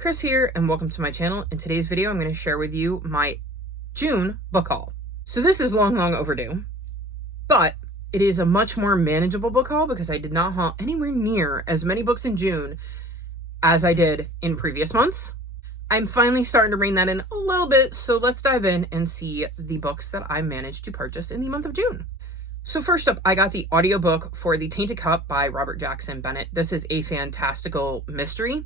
Chris here, and welcome to my channel. In today's video, I'm going to share with you my June book haul. So this is long overdue, but it is a much more manageable book haul because I did not haul anywhere near as many books in June as I did in previous months. I'm finally starting to rein that in a little bit, so let's dive in and see the books that I managed to purchase in the month of June. So first up, I got the audiobook for The Tainted Cup by Robert Jackson Bennett. This is a fantastical mystery.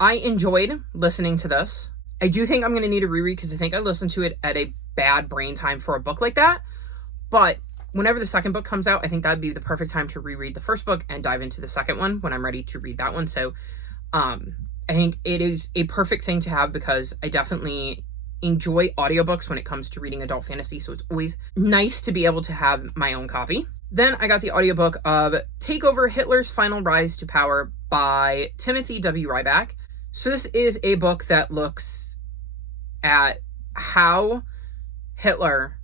I enjoyed listening to this. I do think I'm going to need a reread because I think I listened to it at a bad brain time for a book like that. But whenever the second book comes out, I think that'd be the perfect time to reread the first book and dive into the second one when I'm ready to read that one. So I think it is a perfect thing to have because I definitely enjoy audiobooks when it comes to reading adult fantasy. So it's always nice to be able to have my own copy. Then I got the audiobook of Take Over: Hitler's Final Rise to Power by Timothy W. Ryback. So this is a book that looks at how Hitler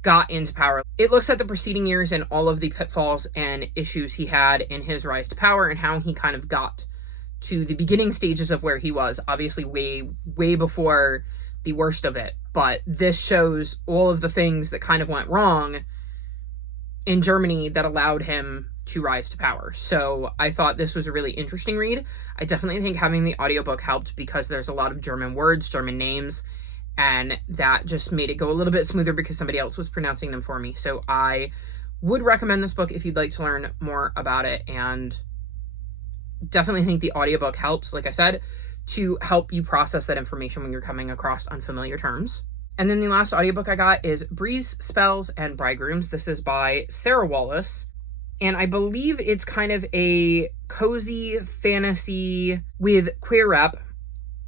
got into power. It looks at the preceding years and all of the pitfalls and issues he had in his rise to power and how he kind of got to the beginning stages of where he was, obviously way before the worst of it. But this shows all of the things that kind of went wrong in Germany that allowed him to rise to power. So I thought this was a really interesting read. I definitely think having the audiobook helped because there's a lot of German words, German names, and that just made it go a little bit smoother because somebody else was pronouncing them for me. So I would recommend this book if you'd like to learn more about it, and definitely think the audiobook helps, like I said, to help you process that information when you're coming across unfamiliar terms. And then the last audiobook I got is Breeze, Spells, and Bridegrooms. This is by Sarah Wallace. And I believe it's kind of a cozy fantasy with queer rep.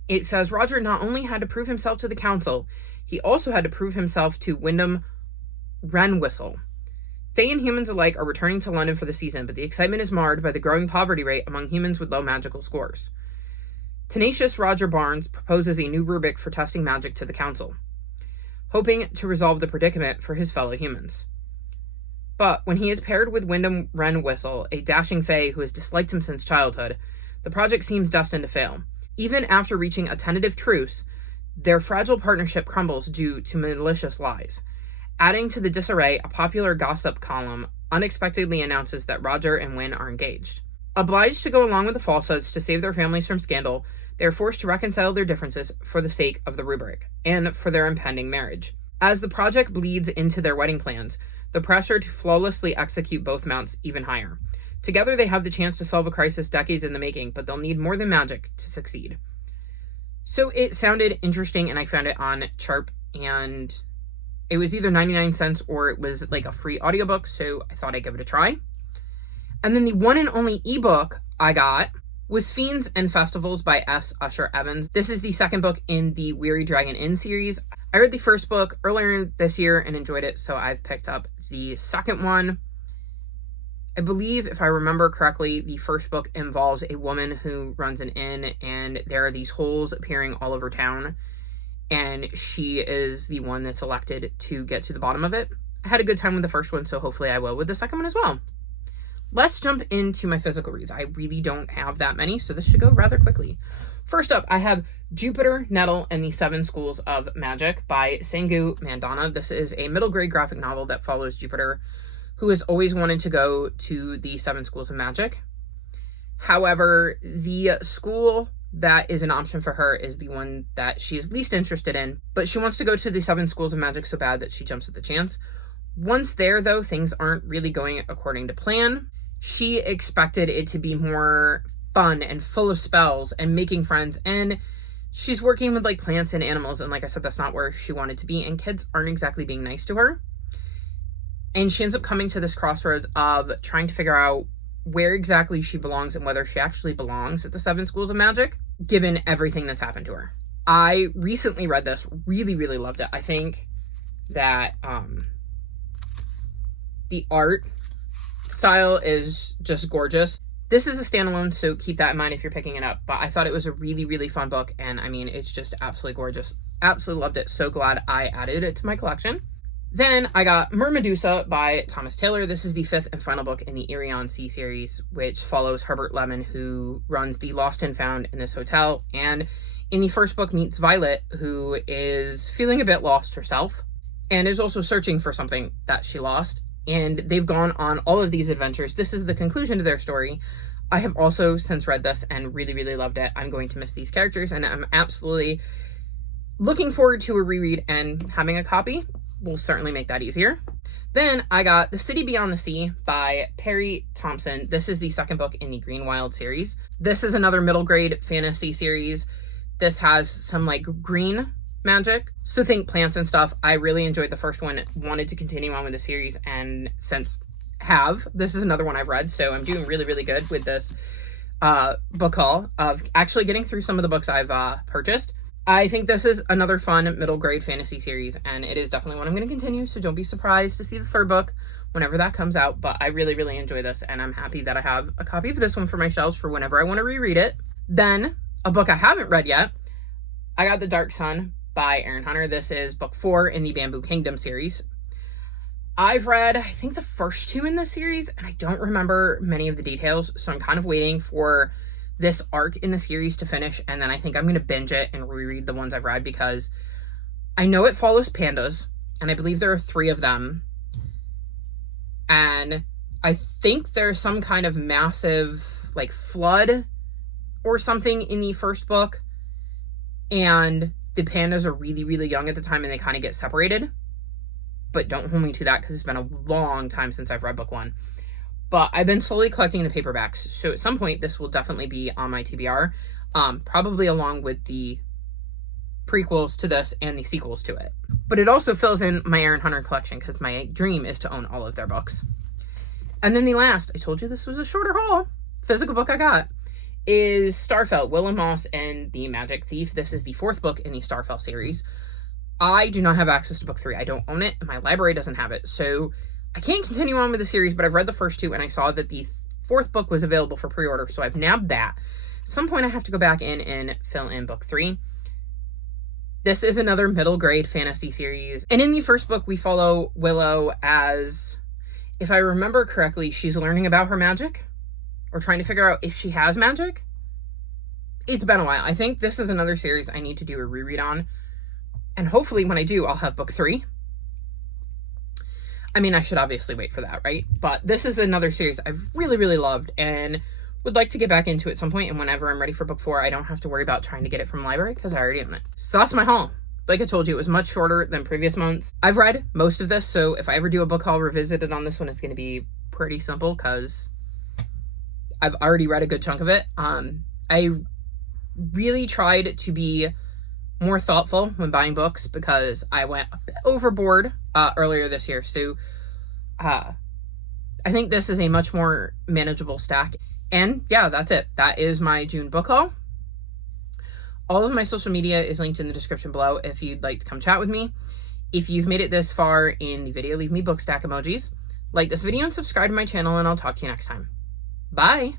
It says Roger not only had to prove himself to the council, he also had to prove himself to Wyndham Wrenwhistle. Fae and humans alike are returning to London for the season, but the excitement is marred by the growing poverty rate among humans with low magical scores. Tenacious Roger Barnes proposes a new rubric for testing magic to the council, hoping to resolve the predicament for his fellow humans. But when he is paired with Wyndham Wrenwhistle, a dashing fae who has disliked him since childhood, the project seems destined to fail. Even after reaching a tentative truce, their fragile partnership crumbles due to malicious lies. Adding to the disarray, a popular gossip column unexpectedly announces that Roger and Wyn are engaged. Obliged to go along with the falsehoods to save their families from scandal, they are forced to reconcile their differences for the sake of the rubric, and for their impending marriage. As the project bleeds into their wedding plans, the pressure to flawlessly execute both mounts even higher. Together they have the chance to solve a crisis decades in the making, but they'll need more than magic to succeed. So it sounded interesting, and I found it on Charp, and it was either 99 cents or it was like a free audiobook, so I thought I'd give it a try. And then the one and only ebook I got was Fiends and Festivals by S. Usher Evans. This is the second book in the Weary Dragon Inn series. I read the first book earlier this year and enjoyed it, so I've picked up the second one. I believe, if I remember correctly, the first book involves a woman who runs an inn, and there are these holes appearing all over town, and she is the one that's elected to get to the bottom of it. I had a good time with the first one, so hopefully I will with the second one as well. Let's jump into my physical reads. I really don't have that many, so this should go rather quickly. First up, I have Jupiter, Nettle, and the Seven Schools of Magic by Sangu Mandana. This is a middle grade graphic novel that follows Jupiter, who has always wanted to go to the Seven Schools of Magic. However, the school that is an option for her is the one that she is least interested in, but she wants to go to the Seven Schools of Magic so bad that she jumps at the chance. Once there, though, things aren't really going according to plan. She expected it to be more fun and full of spells and making friends, and she's working with like plants and animals, and like I said, that's not where she wanted to be, and kids aren't exactly being nice to her. And she ends up coming to this crossroads of trying to figure out where exactly she belongs and whether she actually belongs at the Seven Schools of Magic, given everything that's happened to her. I recently read this, really loved it. I think that the art style is just gorgeous. This is a standalone, so keep that in mind if you're picking it up, but I thought it was a really fun book, and I mean, it's just absolutely gorgeous. Absolutely loved it. So glad I added it to my collection. Then I got Mermedusa by Thomas Taylor. This is the 5th and final book in the Irion Sea series, which follows Herbert Lemon, who runs the Lost and Found in this hotel. And in the first book meets Violet, who is feeling a bit lost herself and is also searching for something that she lost. And they've gone on all of these adventures. This is the conclusion to their story. I have also since read this and really, really loved it. I'm going to miss these characters, and I'm absolutely looking forward to a reread, and having a copy will certainly make that easier. Then I got The City Beyond the Sea by Perry Thompson. This is the 2nd book in the Greenwild series. This is another middle grade fantasy series. This has some like green magic, so think plants and stuff. I really enjoyed the first one, wanted to continue on with the series, and since this is another one I've read, so I'm doing really, really good with this book haul of actually getting through some of the books I've purchased. I think this is another fun middle grade fantasy series, and it is definitely one I'm going to continue, so don't be surprised to see the 3rd book whenever that comes out. But I really, really enjoy this, and I'm happy that I have a copy of this one for my shelves for whenever I want to reread it. Then, a book I haven't read yet, I got The Dark Sun by Erin Hunter. This is book 4 in the Bamboo Kingdom series. I've read, I think, the first 2 in this series, and I don't remember many of the details, so I'm kind of waiting for this arc in the series to finish, and then I think I'm going to binge it and reread the ones I've read, because I know it follows pandas, and I believe there are 3 of them, and I think there's some kind of massive, like, flood or something in the first book, and the pandas are really, really young at the time, and they kind of get separated, but don't hold me to that, because it's been a long time since I've read book 1. But I've been slowly collecting the paperbacks, so at some point this will definitely be on my TBR, probably along with the prequels to this and the sequels to it. But it also fills in my Erin Hunter collection, because my dream is to own all of their books. And then the last, I told you this was a shorter haul, physical book I got, is Starfell, Will and Moss and the Magic Thief. This is the 4th book in the Starfell series. I do not have access to book 3. I don't own it, and my library doesn't have it, so I can't continue on with the series, but I've read the first 2, and I saw that the 4th book was available for pre-order, so I've nabbed that. At some point I have to go back in and fill in book 3. This is another middle grade fantasy series, and in the first book we follow Willow as, if I remember correctly, she's learning about her magic, or trying to figure out if she has magic. It's been a while. I think this is another series I need to do a reread on, and hopefully when I do, I'll have book 3. I mean, I should obviously wait for that, right? But this is another series I've really, really loved and would like to get back into at some point. And whenever I'm ready for book 4, I don't have to worry about trying to get it from the library, because I already own it. So that's my haul. Like I told you, it was much shorter than previous months. I've read most of this, so if I ever do a book haul revisited on this one, it's going to be pretty simple, because I've already read a good chunk of it. I really tried to be more thoughtful when buying books, because I went a bit overboard earlier this year. So I think this is a much more manageable stack. And yeah, that's it. That is my June book haul. All of my social media is linked in the description below if you'd like to come chat with me. If you've made it this far in the video, leave me book stack emojis. Like this video and subscribe to my channel, and I'll talk to you next time. Bye!